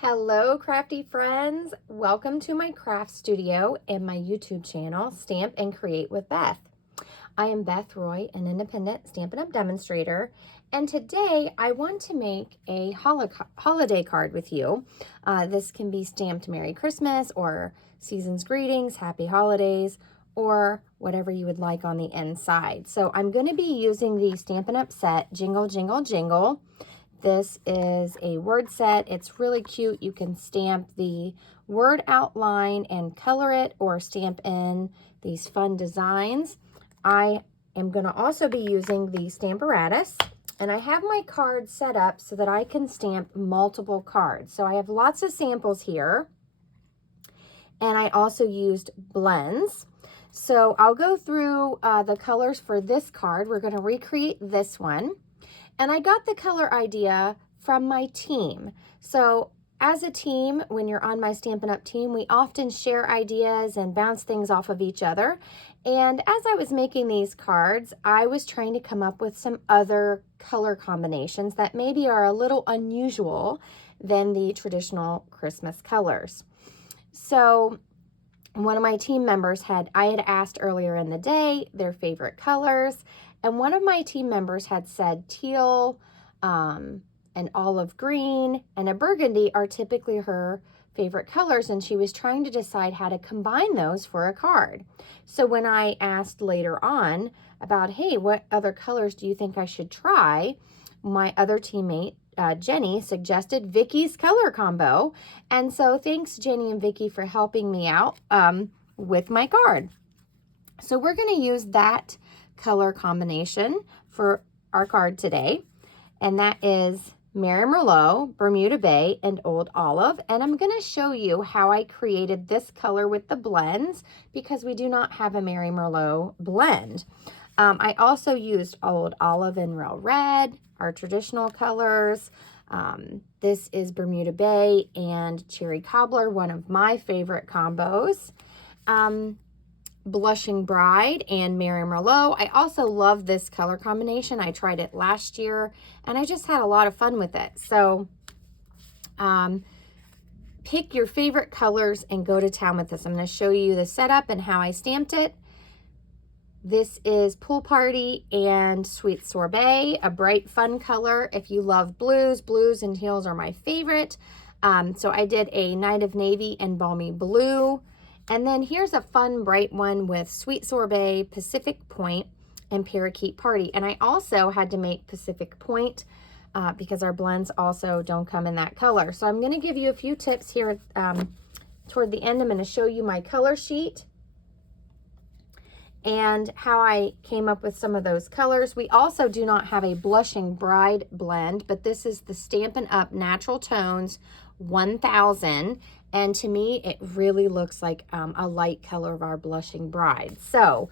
Hello, crafty friends. Welcome to my craft studio and my YouTube channel, Stamp and Create with Beth. I am Beth Roy, an independent Stampin' Up! Demonstrator, and today I want to make a holiday card with you. This can be stamped Merry Christmas or Season's Greetings, Happy Holidays, or whatever you would like on the inside. So I'm going to be using the Stampin' Up! Set, Jingle Jingle Jingle. This is a word set. It's really cute. You can stamp the word outline and color it, or stamp in these fun designs. I am going to also be using the stamparatus, and I have my cards set up so that I can stamp multiple cards. So I have lots of samples here, and I also used blends. So I'll go through the colors for this card. We're going to recreate this one. And I got the color idea from my team. So as a team, when you're on my Stampin' Up! Team, we often share ideas and bounce things off of each other. And as I was making these cards, I was trying to come up with some other color combinations that maybe are a little unusual than the traditional Christmas colors. So one of my team members I had asked earlier in the day their favorite colors. And one of my team members had said teal, an olive green, and a burgundy are typically her favorite colors, and she was trying to decide how to combine those for a card. So when I asked later on about, hey, what other colors do you think I should try? My other teammate, Jenny, suggested Vicky's color combo. And so thanks, Jenny and Vicky, for helping me out with my card. So we're going to use that color combination for our card today, and that is Mary Merlot, Bermuda Bay, and Old Olive. And I'm going to show you how I created this color with the blends, because we do not have a Mary Merlot blend. I also used Old Olive and Real Red, our traditional colors. This is Bermuda Bay and Cherry Cobbler, one of my favorite combos. Blushing Bride and Mary Merlot. I also love this color combination. I tried it last year and I just had a lot of fun with it. So pick your favorite colors and go to town with this. I'm going to show you the setup and how I stamped it. This is Pool Party and Sweet Sorbet, a bright fun color. If you love blues and teals are my favorite. So I did a Night of Navy and Balmy Blue. And then here's a fun, bright one with Sweet Sorbet, Pacific Point, and Parakeet Party. And I also had to make Pacific Point because our blends also don't come in that color. So I'm going to give you a few tips here toward the end. I'm going to show you my color sheet and how I came up with some of those colors. We also do not have a Blushing Bride blend, but this is the Stampin' Up! Natural Tones 1000. And to me, it really looks like a light color of our Blushing Bride. So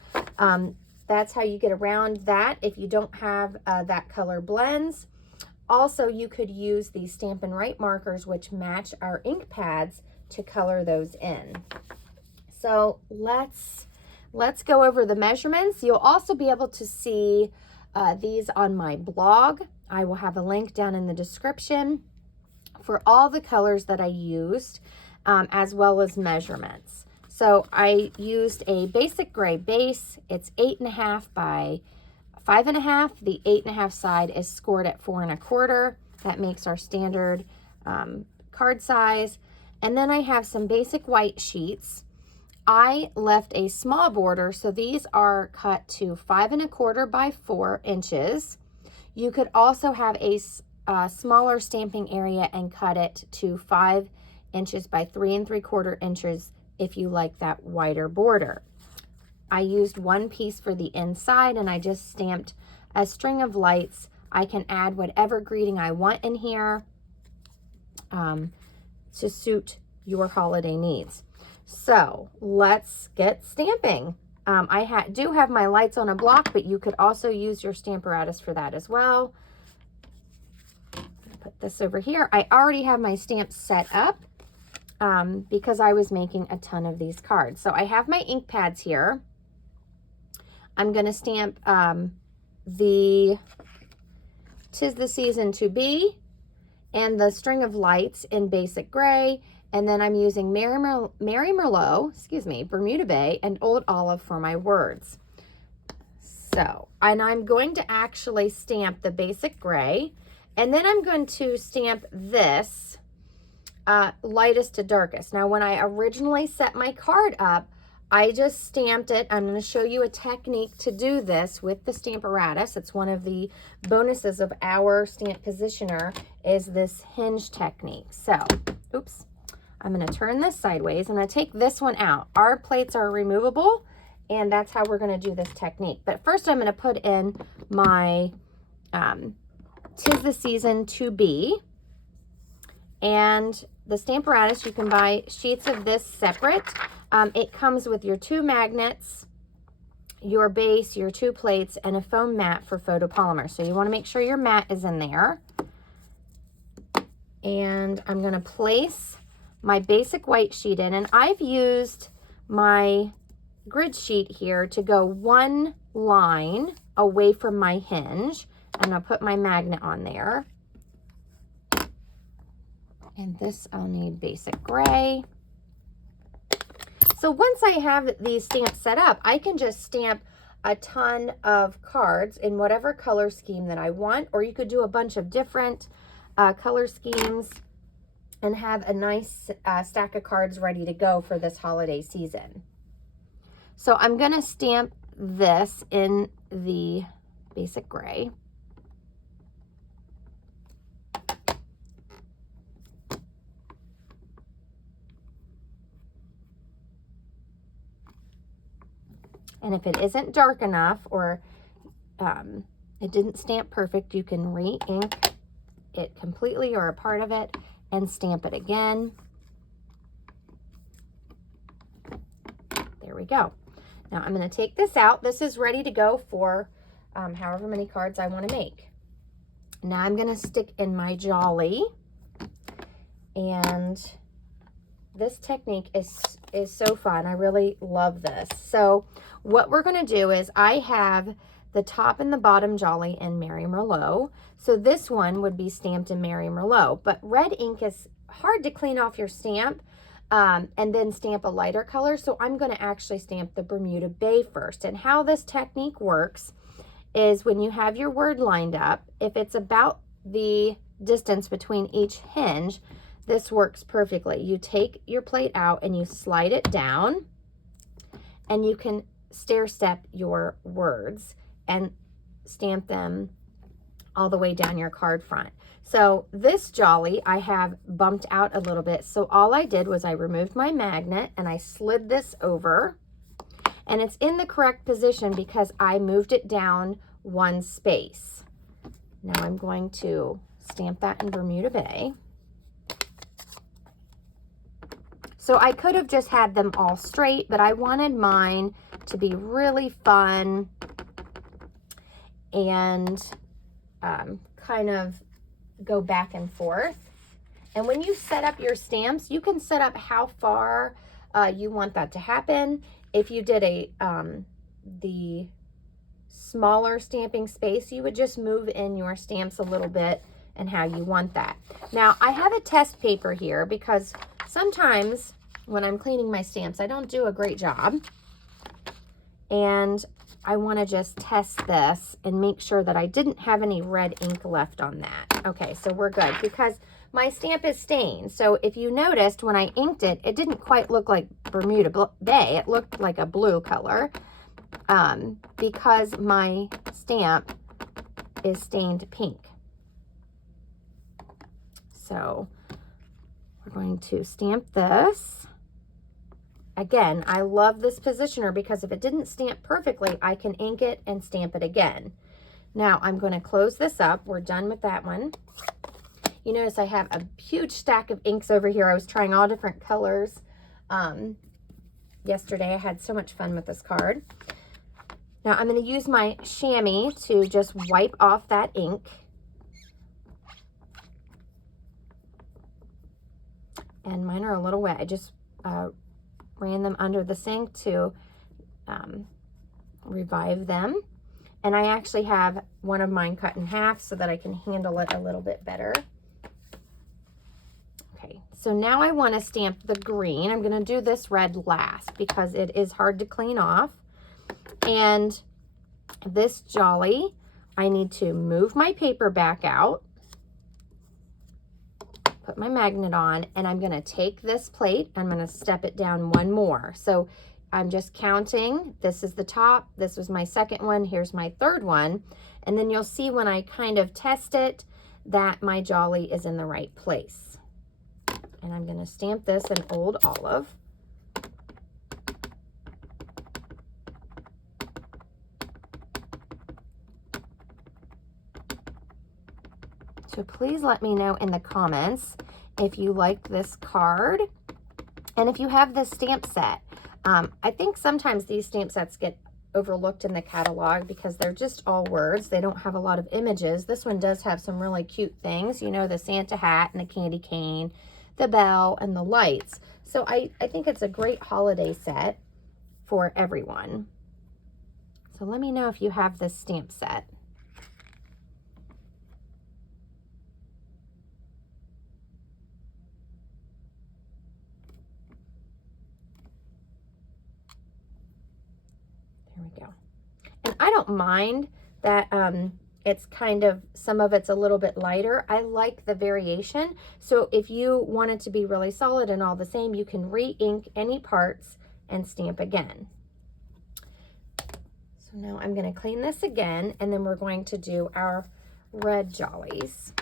that's how you get around that if you don't have that color blends. Also, you could use the Stampin' Right markers, which match our ink pads, to color those in. So let's go over the measurements. You'll also be able to see these on my blog. I will have a link down in the description for all the colors that I used, as well as measurements. So I used a basic gray base. It's 8.5 by 5.5. The 8.5 side is scored at 4 1/4. That makes our standard card size. And then I have some basic white sheets. I left a small border, so these are cut to 5 1/4 by 4 inches. You could also have a smaller stamping area and cut it to 5 inches by 3 3/4 inches if you like that wider border. I used one piece for the inside, and I just stamped a string of lights. I can add whatever greeting I want in here to suit your holiday needs. So let's get stamping. I do have my lights on a block, but you could also use your stamparatus for that as well. Put this over here. I already have my stamps set up because I was making a ton of these cards. So I have my ink pads here. I'm going to stamp the 'Tis the Season to Be and the string of lights in basic gray. And then I'm using Mary Merlot, Bermuda Bay, and Old Olive for my words. So, and I'm going to actually stamp the basic gray, and then I'm going to stamp this lightest to darkest. Now, when I originally set my card up, I just stamped it. I'm going to show you a technique to do this with the stamparatus. It's one of the bonuses of our stamp positioner is this hinge technique. So, oops, I'm going to turn this sideways. I'm going to take this one out. Our plates are removable, and that's how we're going to do this technique. But first, I'm going to put in my 'Tis the Season to Be. And the stamparatus, you can buy sheets of this separate. It comes with your 2 magnets, your base, your 2 plates, and a foam mat for photopolymer. So you want to make sure your mat is in there. And I'm going to place my basic white sheet in. And I've used my grid sheet here to go 1 line away from my hinge. And I'll put my magnet on there. And this I'll need basic gray. So once I have these stamps set up, I can just stamp a ton of cards in whatever color scheme that I want, or you could do a bunch of different color schemes and have a nice stack of cards ready to go for this holiday season. So I'm going to stamp this in the basic gray. And if it isn't dark enough or it didn't stamp perfect, you can re-ink it completely or a part of it and stamp it again. There we go. Now I'm going to take this out. This is ready to go for however many cards I want to make. Now I'm going to stick in my jolly, and this technique is so fun. I really love this. So what we're going to do is I have the top and the bottom jolly in Mary Merlot. So this one would be stamped in Mary Merlot, but red ink is hard to clean off your stamp and then stamp a lighter color. So I'm going to actually stamp the Bermuda Bay first. And how this technique works is when you have your word lined up, if it's about the distance between each hinge, this works perfectly. You take your plate out and you slide it down, and you can stair step your words and stamp them all the way down your card front. So this jolly I have bumped out a little bit. So all I did was I removed my magnet and I slid this over, and it's in the correct position because I moved it down 1 space. Now I'm going to stamp that in Bermuda Bay. So I could have just had them all straight, but I wanted mine to be really fun and kind of go back and forth. And when you set up your stamps, you can set up how far you want that to happen. If you did the smaller stamping space, you would just move in your stamps a little bit and how you want that. Now I have a test paper here because sometimes when I'm cleaning my stamps, I don't do a great job. And I want to just test this and make sure that I didn't have any red ink left on that. Okay, so we're good because my stamp is stained. So if you noticed when I inked it, it didn't quite look like Bermuda Bay. It looked like a blue color because my stamp is stained pink. So we're going to stamp this. Again, I love this positioner because if it didn't stamp perfectly, I can ink it and stamp it again. Now I'm going to close this up. We're done with that one. You notice I have a huge stack of inks over here. I was trying all different colors yesterday. I had so much fun with this card. Now I'm going to use my chamois to just wipe off that ink. And mine are a little wet. I just ran them under the sink to revive them. And I actually have one of mine cut in half so that I can handle it a little bit better. Okay, so now I want to stamp the green. I'm going to do this red last because it is hard to clean off. And this jolly, I need to move my paper back out, put my magnet on, and I'm going to take this plate, I'm going to step it down one more. So I'm just counting. This is the top, this was my second one, here's my third one. And then you'll see when I kind of test it that my jolly is in the right place. And I'm going to stamp this in Old Olive. So please let me know in the comments if you like this card and if you have this stamp set. I think sometimes these stamp sets get overlooked in the catalog because they're just all words. They don't have a lot of images. This one does have some really cute things, you know, the Santa hat and the candy cane, the bell and the lights. So I think it's a great holiday set for everyone. So let me know if you have this stamp set. There we go. And I don't mind that it's kind of, some of it's a little bit lighter. I like the variation. So if you want it to be really solid and all the same, you can re-ink any parts and stamp again. So now I'm going to clean this again, and then we're going to do our red jollies.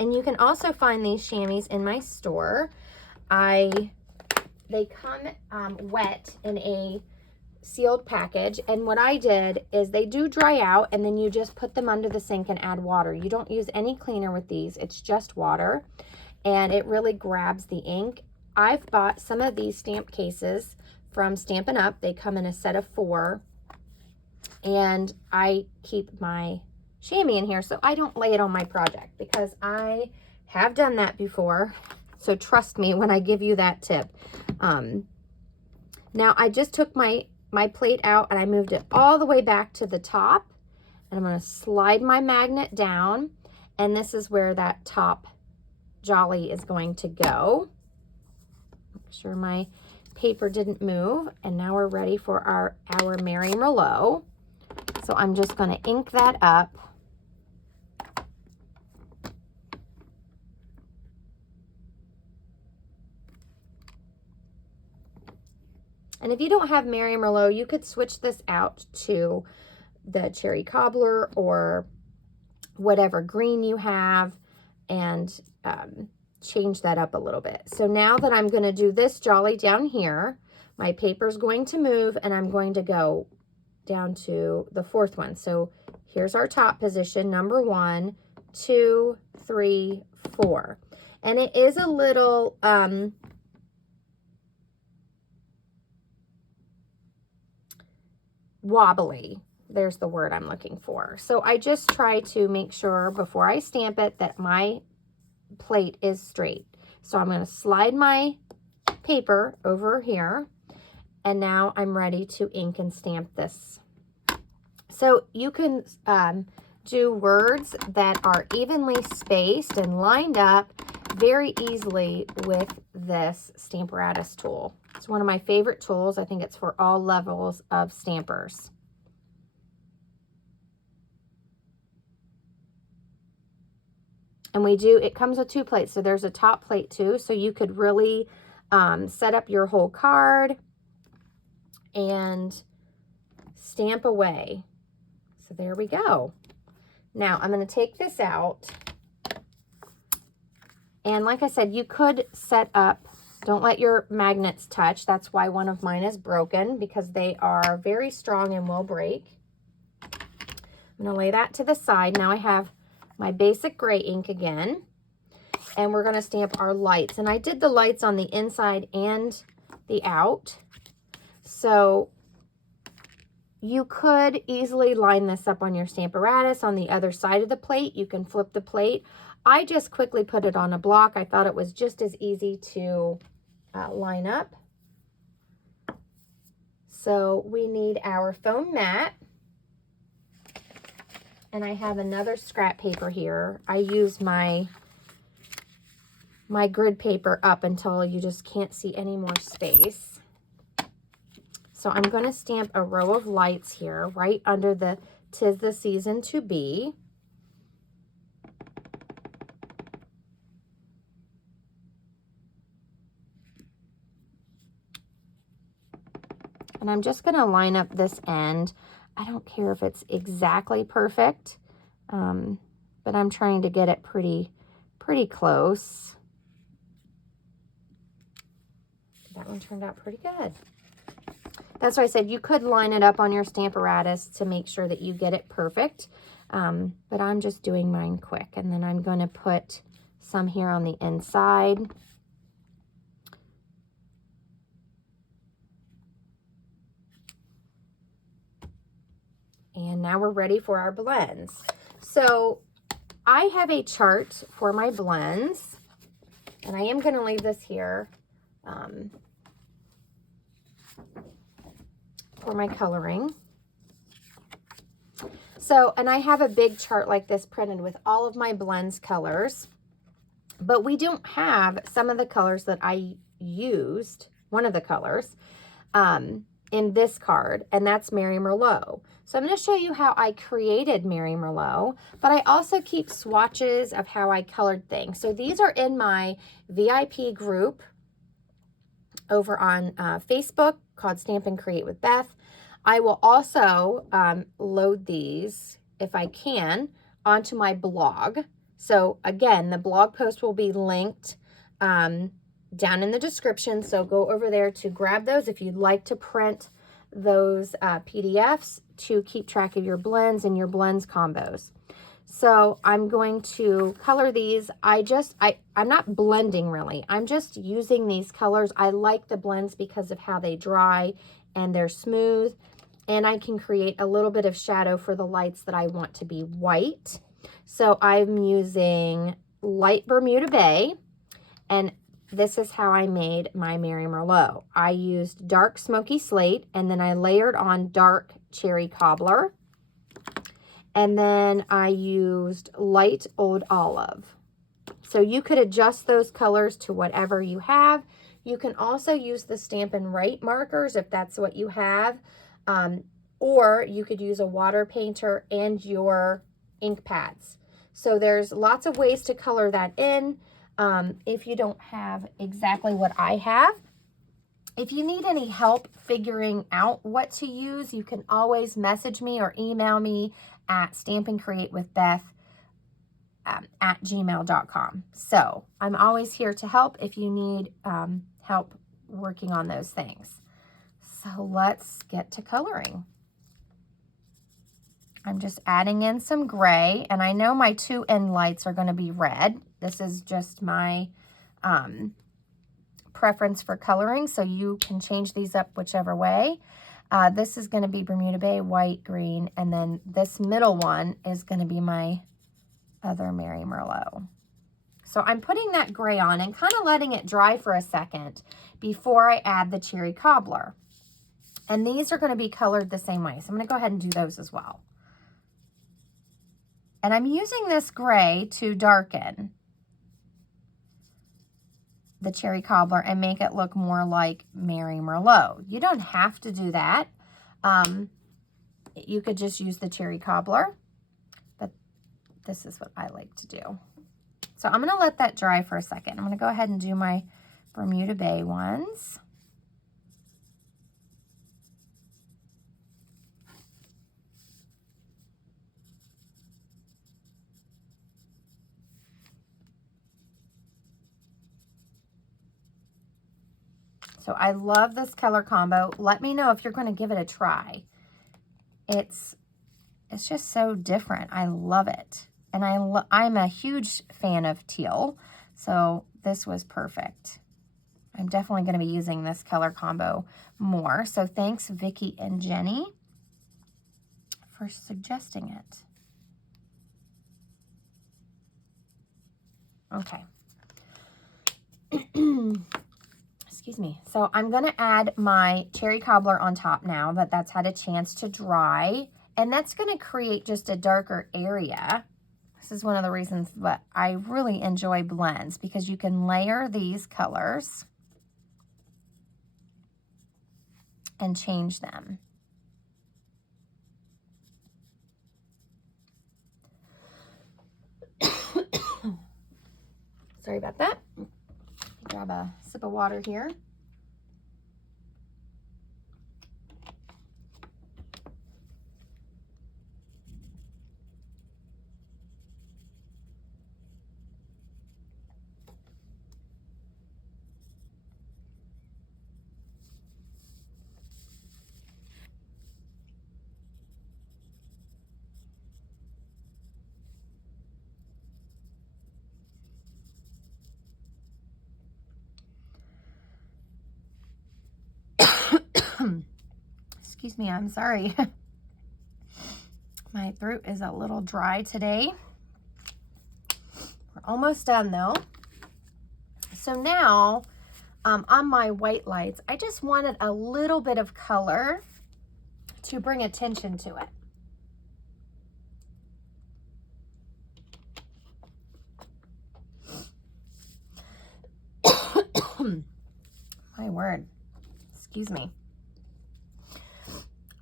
And you can also find these chamois in my store. They come wet in a sealed package, and what I did is they do dry out, and then you just put them under the sink and add water. You don't use any cleaner with these, it's just water, and it really grabs the ink. I've bought some of these stamp cases from Stampin' Up. They come in a set of 4, and I keep my chamois in here so I don't lay it on my project, because I have done that before. So trust me when I give you that tip. Now I just took my plate out and I moved it all the way back to the top, and I'm going to slide my magnet down, and this is where that top jolly is going to go. Make sure my paper didn't move, and now we're ready for our Merry Merlot. So I'm just going to ink that up. And if you don't have Merry Merlot, you could switch this out to the cherry cobbler or whatever green you have, and change that up a little bit. So now that I'm going to do this jolly down here, my paper's going to move, and I'm going to go down to the 4th one. So here's our top position, number 1, 2, 3, 4. And it is a little wobbly. There's the word I'm looking for. So I just try to make sure before I stamp it that my plate is straight. So I'm going to slide my paper over here, and now I'm ready to ink and stamp this. So you can do words that are evenly spaced and lined up very easily with this stamparatus tool. It's one of my favorite tools. I think it's for all levels of stampers. And it comes with 2 plates. So there's a top plate too. So you could really set up your whole card and stamp away. So there we go. Now I'm going to take this out. And like I said, you could set up, don't let your magnets touch. That's why one of mine is broken, because they are very strong and will break. I'm going to lay that to the side. Now I have my basic gray ink again, and we're going to stamp our lights. And I did the lights on the inside and the out. So you could easily line this up on your stamparatus on the other side of the plate. You can flip the plate. I just quickly put it on a block. I thought it was just as easy to line up. So we need our foam mat. And I have another scrap paper here. I use my grid paper up until you just can't see any more space. So I'm going to stamp a row of lights here right under the "'Tis the Season to Be." And I'm just going to line up this end. I don't care if it's exactly perfect, but I'm trying to get it pretty close. That one turned out pretty good. That's why I said you could line it up on your stamparatus to make sure that you get it perfect. But I'm just doing mine quick. And then I'm going to put some here on the inside. And now we're ready for our blends. So I have a chart for my blends, and I am going to leave this here for my coloring. So, and I have a big chart like this printed with all of my blends colors, but we don't have some of the colors that I used, one of the colors, in this card, and that's Mary Merlot. So I'm going to show you how I created Mary Merlot, but I also keep swatches of how I colored things. So these are in my VIP group over on Facebook called Stamp and Create with Beth. I will also load these, if I can, onto my blog. So again, the blog post will be linked down in the description. So go over there to grab those if you'd like to print those PDFs to keep track of your blends and your blends combos. So I'm going to color these. I'm not blending really. I'm just using these colors. I like the blends because of how they dry and they're smooth. And I can create a little bit of shadow for the lights that I want to be white. So I'm using light Bermuda Bay, and this is how I made my Mary Merlot. I used dark smoky slate, and then I layered on dark cherry cobbler. And then I used light old olive. So you could adjust those colors to whatever you have. You can also use the Stampin' Write markers if that's what you have. Or you could use a water painter and your ink pads. So there's lots of ways to color that in. If you don't have exactly what I have. If you need any help figuring out what to use, you can always message me or email me at stampandcreatewithbeth@gmail.com. So I'm always here to help if you need help working on those things. So let's get to coloring. I'm just adding in some gray, and I know my two end lights are going to be red. This is just my preference for coloring, so you can change these up whichever way. This is going to be Bermuda Bay, white, green, and then this middle one is going to be my other Mary Merlot. So I'm putting that gray on and kind of letting it dry for a second before I add the cherry cobbler. And these are going to be colored the same way, so I'm going to go ahead and do those as well. And I'm using this gray to darken the cherry cobbler and make it look more like Mary Merlot. You don't have to do that. You could just use the cherry cobbler, but this is what I like to do. So I'm going to let that dry for a second. I'm going to go ahead and do my Bermuda Bay ones. So I love this color combo. Let me know if you're going to give it a try. It's just so different. I love it. And I'm a huge fan of teal, so this was perfect. I'm definitely going to be using this color combo more. So thanks, Vicki and Jenny, for suggesting it. Okay. excuse me. So I'm going to add my cherry cobbler on top now that that's had a chance to dry. And that's going to create just a darker area. This is one of the reasons that I really enjoy blends, because you can layer these colors and change them. Sorry about that. Grab a sip of water here. Excuse me, I'm sorry. My throat is a little dry today. We're almost done though. So now, on my white lights, I just wanted a little bit of color to bring attention to it. My word, excuse me.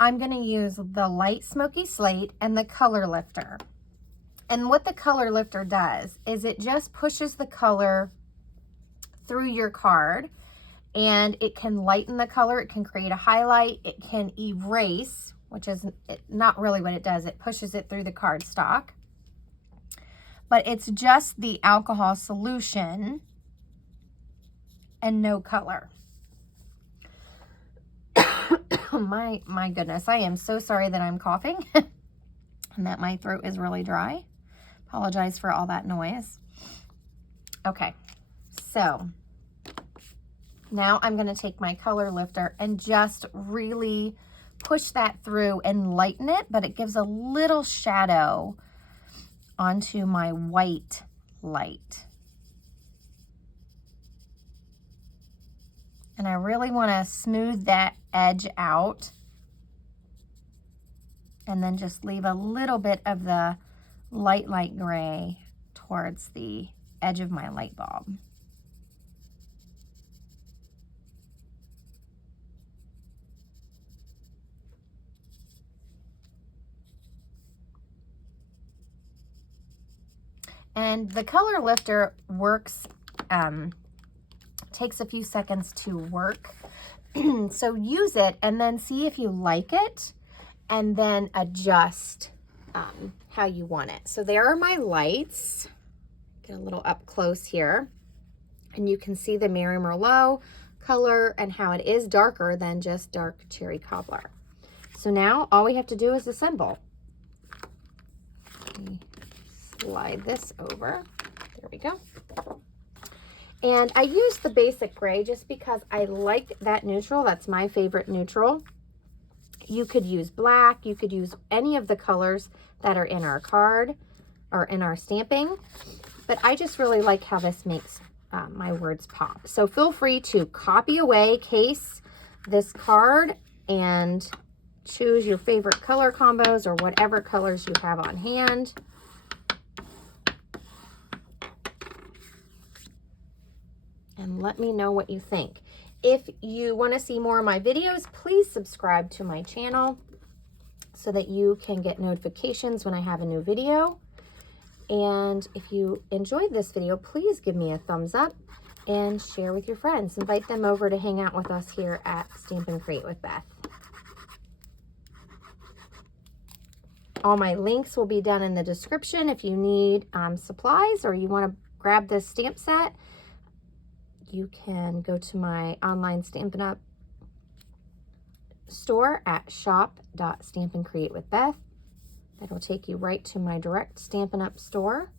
I'm going to use the light smoky slate and the color lifter. And what the color lifter does is it just pushes the color through your card, and it can lighten the color. It can create a highlight. It can erase, which is not really what it does. It pushes it through the card stock. But it's just the alcohol solution and no color. My goodness, I am so sorry that I'm coughing and that my throat is really dry. Apologize for all that noise. Okay, so now I'm going to take my color lifter and just really push that through and lighten it, but it gives a little shadow onto my white light. And I really want to smooth that edge out and then just leave a little bit of the light gray towards the edge of my light bulb. And the color lifter works, takes a few seconds to work. So use it and then see if you like it, and then adjust how you want it. So there are my lights. Get a little up close here, and you can see the Mary Merlot color and how it is darker than just dark cherry cobbler. So now all we have to do is assemble. Slide this over. There we go. And I used the basic gray just because I liked that neutral. That's my favorite neutral. You could use black. You could use any of the colors that are in our card or in our stamping. But I just really like how this makes my words pop. So feel free to copy away, case this card, and choose your favorite color combos or whatever colors you have on hand. And let me know what you think. If you want to see more of my videos, please subscribe to my channel so that you can get notifications when I have a new video. And if you enjoyed this video, please give me a thumbs up and share with your friends. Invite them over to hang out with us here at Stamp and Create with Beth. All my links will be down in the description if you need supplies or you want to grab this stamp set. You can go to my online Stampin' Up! Store at shop.stampandcreatewithbeth. That'll take you right to my direct Stampin' Up! Store.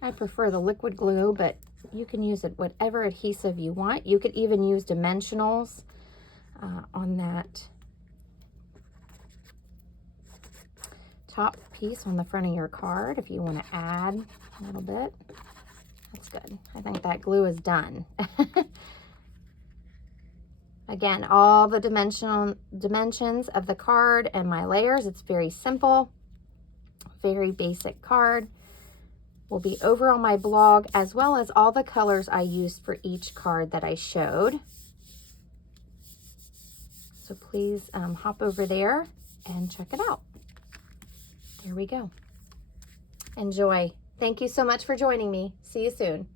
I prefer the liquid glue, but You can use it whatever adhesive you want. You could even use dimensionals on that top piece on the front of your card if you want to add a little bit. That's good. I think that glue is done. Again, all the dimensions of the card and my layers. It's very simple, very basic card. Will be over on my blog, as well as all the colors I used for each card that I showed. So please hop over there and check it out. There we go. Enjoy. Thank you so much for joining me. See you soon.